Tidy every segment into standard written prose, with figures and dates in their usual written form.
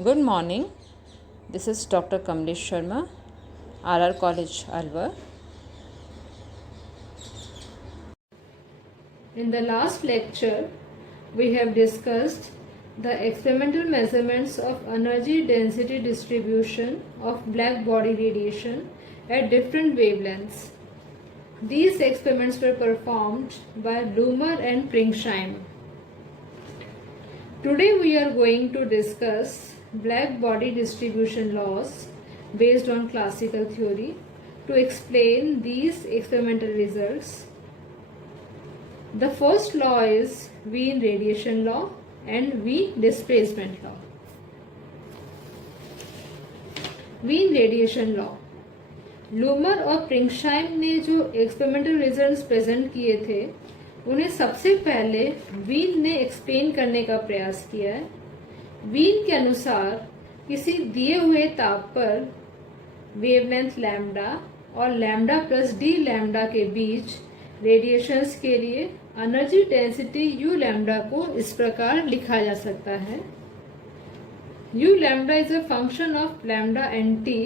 Good morning. This is Dr. Kamlesh Sharma, RR College, Alwar. In the last lecture, we have discussed the experimental measurements of energy density distribution of black body radiation at different wavelengths. These experiments were performed by Blumer and Pringsheim. Today we are going to discuss black body distribution laws based on classical theory to explain these experimental results. The first law is Wien radiation law and Wien displacement law. Wien radiation law, लूमर और प्रिंगशाइम ने जो experimental results present किए थे उन्हें सबसे पहले Wien ने explain करने का प्रयास किया है। वीन के अनुसार किसी दिए हुए ताप पर वेवलेंथ लैम्डा और लैम्डा प्लस डी लैम्डा के बीच रेडिएशंस के लिए एनर्जी डेंसिटी यू लैम्डा को इस प्रकार लिखा जा सकता है। U lambda is a function of lambda and T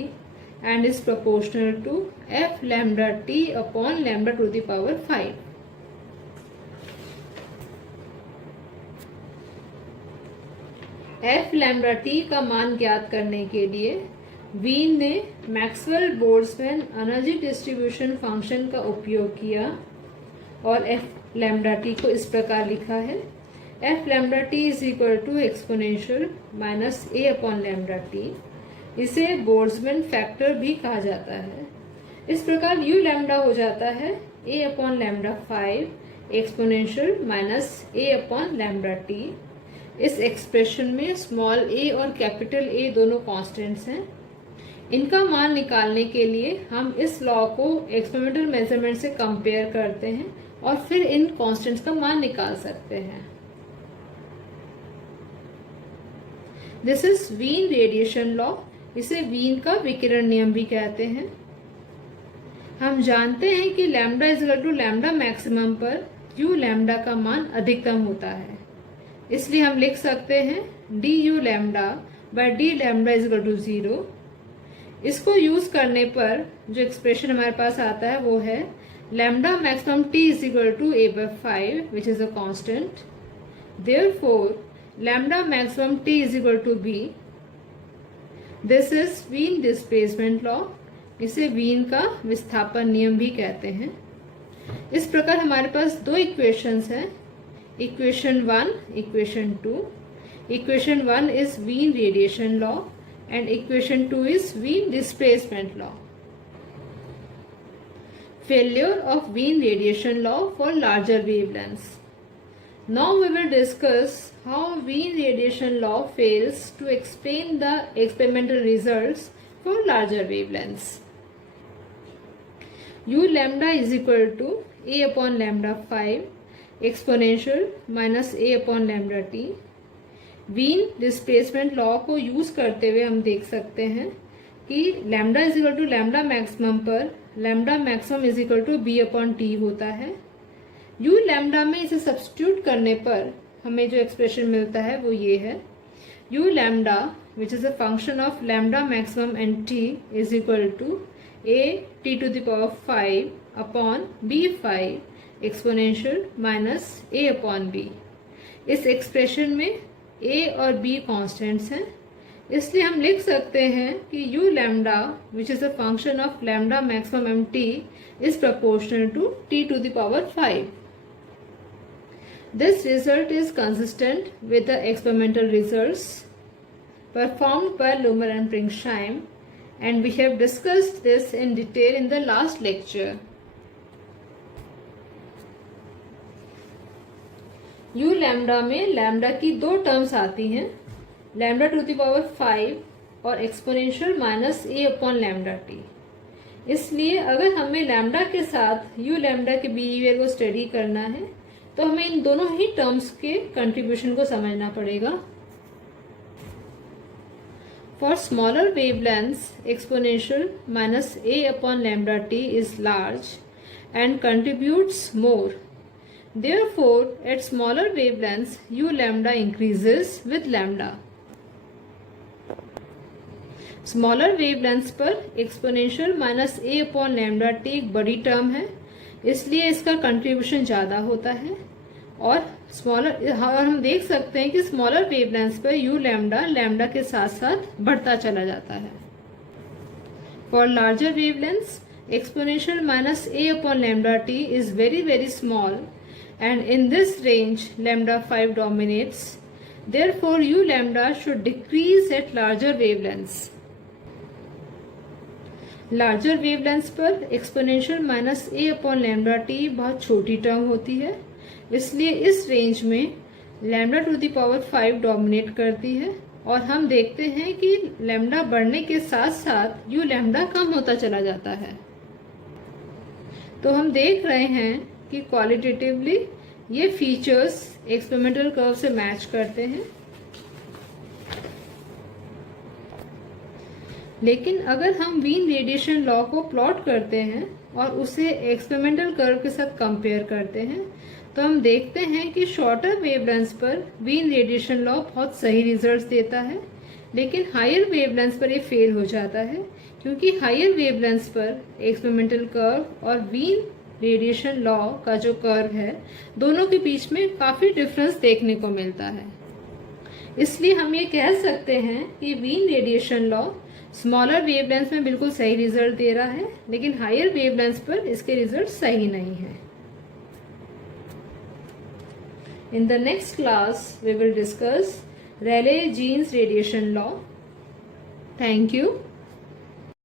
and is proportional to f lambda t upon lambda to the power 5. f lambda t का मान ज्ञात करने के लिए वीन ने Maxwell Boltzmann energy distribution function का उपयोग किया और f lambda t को इस प्रकार लिखा है f lambda t is equal to exponential minus a upon lambda t। इसे बोल्ट्जमैन फैक्टर भी कहा जाता है। इस प्रकार यू लैम्डा हो जाता है a upon lambda 5 exponential minus a upon lambda t। इस एक्सप्रेशन में स्मॉल a और कैपिटल A दोनों कांस्टेंट्स हैं। इनका मान निकालने के लिए हम इस लॉ को एक्सपेरिमेंटल मेजरमेंट से कंपेयर करते हैं और फिर इन कांस्टेंट्स का मान निकाल सकते हैं। This is Wien radiation law. इसे वीन का विकिरण नियम भी कहते हैं। हम जानते हैं कि lambda is equal to lambda maximum पर यू लैम्डा का मान अधिकतम होता है, इसलिए हम लिख सकते हैं D U lambda by D lambda is equal to 0। इसको यूज करने पर जो एक्सप्रेशन हमारे पास आता है वो है lambda maximum T is equal to a by 5 which is a constant. Therefore lambda maximum T is equal to b। This is Wien displacement law. इसे वीन का विस्थापन नियम भी कहते हैं। इस प्रकार हमारे पास दो इक्वेशंस हैं, equation 1, equation 2। Equation 1 is Wien radiation law and equation 2 is Wien displacement law. Failure of Wien radiation law for larger wavelengths. Now we will discuss how Wien radiation law fails to explain the experimental results for larger wavelengths. U lambda is equal to a upon lambda 5 exponential minus a upon lambda t। Wien displacement law को use करते हुए हम देख सकते हैं कि lambda is equal to lambda maximum पर lambda maximum is equal to b upon t होता है। यू लैम्डा में इसे सब्स्टिट्यूट करने पर हमें जो एक्सप्रेशन मिलता है वो ये है U lambda which is a function of lambda maximum and T is equal to a t to the power 5 upon b5 exponential minus a upon b। इस एक्सप्रेशन में a और b कॉन्स्टेंट्स हैं, इसलिए हम लिख सकते हैं कि u lambda which is a function of lambda maximum and t is proportional to t to the power 5. This result is consistent with the experimental results performed by Loomer and Pringsheim, and we have discussed this in detail in the last lecture. U lambda में lambda की दो terms आती हैं, lambda to the power 5 और exponential minus a upon lambda t। इसलिए अगर हमें lambda के साथ यू लैम्डा के बिहेवियर को स्टडी करना है तो हमें इन दोनों ही टर्म्स के कंट्रीब्यूशन को समझना पड़ेगा। For smaller wavelengths exponential minus a upon lambda t is large and contributes more. Therefore at smaller wavelengths u lambda increases with lambda. Smaller wavelengths पर exponential minus A upon lambda T एक बड़ी term है, इसलिए इसका contribution ज़्यादा होता है। और हम देख सकते हैं कि स्मॉलर वेवलेंथ्स पर यू लैम्डा लैम्डा के साथ साथ बढ़ता चला जाता है। For larger wavelengths exponential minus a upon lambda t is very small, and in this range lambda 5 dominates. Therefore u lambda should decrease at larger wavelengths. Larger wavelengths पर exponential minus A upon lambda T बहुत छोटी term होती है, इसलिए इस range में lambda two the power 5 dominate करती है। और हम देखते हैं कि लैम्डा बढ़ने के साथ साथ यू लैम्डा कम होता चला जाता है। तो हम देख रहे हैं कि क्वालिटेटिवली ये फीचर्स एक्सपेरिमेंटल कर्व से मैच करते हैं, लेकिन अगर हम वीन रेडिएशन लॉ को प्लॉट करते हैं और उसे एक्सपेरिमेंटल कर्व के साथ कंपेयर करते हैं तो हम देखते हैं कि शॉर्टर वेवलेंथ्स पर वीन रेडिएशन लॉ बहुत सही रिजल्ट्स देता है, लेकिन हायर वेवलेंथ्स पर ये फेल हो जाता है, क्योंकि हायर वेवलेंथ्स पर एक्सपेरिमेंटल कर्व और वीन रेडिएशन लॉ का जो कर्व है दोनों के बीच में काफी डिफरेंस देखने को मिलता है। इसलिए हम ये कह सकते हैं कि Wien radiation law smaller wavelengths में बिल्कुल सही रिजल्ट दे रहा है, लेकिन हायर वेवलेंथ्स पर इसके रिजल्ट सही नहीं है। In the next class, we will discuss Rayleigh-Jeans radiation law. Thank you.